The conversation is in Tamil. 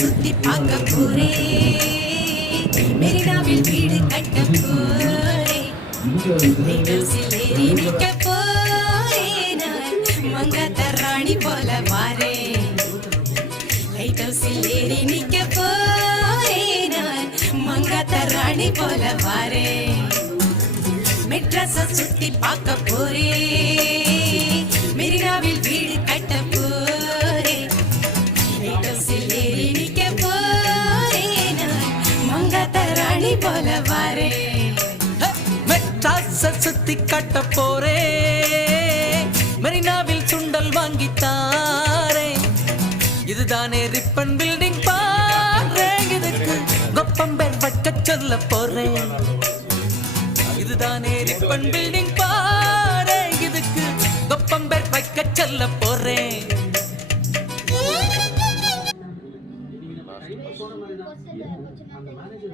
சுத்தி பார்க்க போறேன், மெரினாவில் வீடு கட்ட போறேன், ஏறி நிக்க போறேன், நான் மங்காத்த ராணி போல வாரேன். லைட் ஹவுஸில் ஏறி நிக்க போறேன், நான் மங்காத்த ராணி போல வாரேன். மெட்ராஸ சுத்தி பார்க்க போறேன், மெரினாவில் வீடு கட்ட போறேன், லைட் ஹவுஸில் ஏறி நிக்க போறேன், நான் மங்காத்த ராணி போல வாரேன். மெட்ராஸ சுத்தி கட்ட போறேன், மெரினாவில் சுண்டல் வாங்கி தாரேன். இதுதானே ரிப்பன் பில்டிங் பாரேன், இதுக்கு கொப்பம்பேர் வைக்க சொல்ல போறேன். இதுதானே ரிப்பன் பில்டிங் பாரேன், இதுக்கு கொப்பம்பேர் வைக்க சொல்ல போறேன். அந்த மேனேஜர்